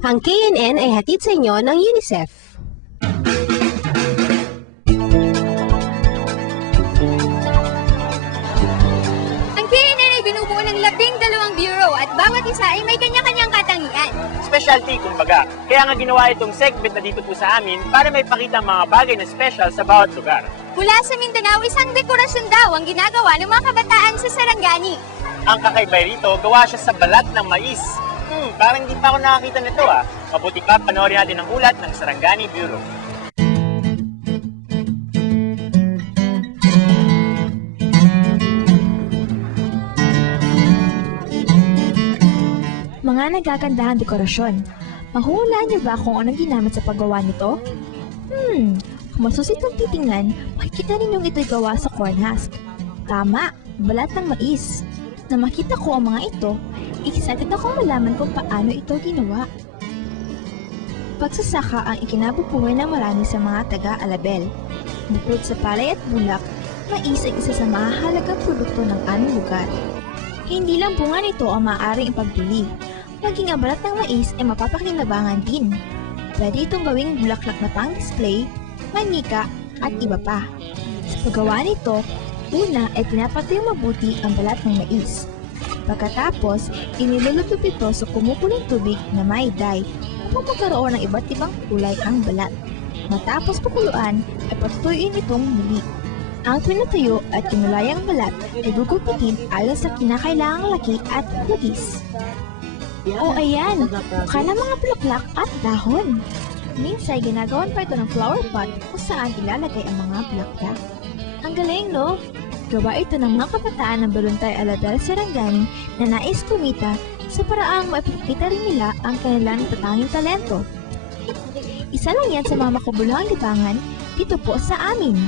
Ang KNN ay hatid sa inyo ng UNICEF. Ang KNN ay binubuo ng 12 bureau at bawat isa ay may kanya-kanyang katangian. Specialty, kumbaga. Kaya nga ginawa itong segment na dito po sa amin para may pakita ang mga bagay na special sa bawat lugar. Mula sa Mindanao, isang dekorasyon daw ang ginagawa ng mga kabataan sa Sarangani. Ang kakaibay rito, gawa siya sa balat ng mais. Parang hindi pa ako nakakita nito ah. Mabuti pa, panoorin natin ang ulat ng Sarangani Bureau. Mga nagagandahang dekorasyon. Mahuhulaan niyo ba kung anong ginamit sa paggawa nito? Kung masusitang titingnan, makikita ninyong ito'y gawa sa corn husk. Tama, balat ng mais. Na makita ko ang mga ito, excited akong malaman kung paano ito ginawa. Pagsasaka ang ikinabubuhay ng marami sa mga taga-Alabel. Bukod sa palay at bulak, mais ay isa sa mahalagang produkto ng aming lugar. Hindi lang bunga nito ang maaaring ipagpili. Maging ang balat ng mais ay mapapakinabangan din. Pwede itong gawing bulaklak na pang-display, manika, at iba pa. Sa paggawa nito, una ay pinapatuyong mabuti ang balat ng mais. Pagkatapos, inilulutup ito sa kumukulong tubig na may dye upang magkaroon ng iba't ibang kulay ang balat. Matapos pakuluan, ay patutuyuin itong muli. Ang pinatuyo at kinulayang balat ay gugupitin ayon sa kinakailangang laki at hugis. O ayan, mukha ng mga bulaklak at dahon. Minsan, ginagawan pa ito ng flower pot kung saan ilalagay ang mga bulaklak. Ang galing, no? Gawa ito ng mga kabataan ng Baluntay Alabel Sarangani na nais kumita sa paraang maipakita rin nila ang kanilang tatanging talento. Isa lang yan sa mga makabuluhang libangan dito po sa amin.